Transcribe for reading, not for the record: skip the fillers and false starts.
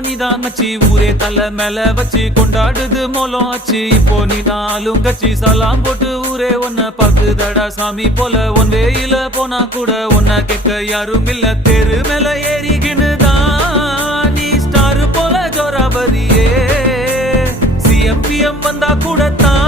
நீதான் மச்சி ஊரே தலை மேல வச்சு கொண்டாடுது மோலம் ஆச்சு இப்போ நீதான் கச்சி சலாம் போட்டு ஊரே உன்னை பாக்குதடா சாமி போல உன் வேயில போனா கூட உன்னை கேட்க யாரும் இல்ல தெரு மேல ஏறிக்கினுதான் நீ ஸ்டார் போல ஜோராபதியே சிஎம்பிஎம் வந்தா கூட தான்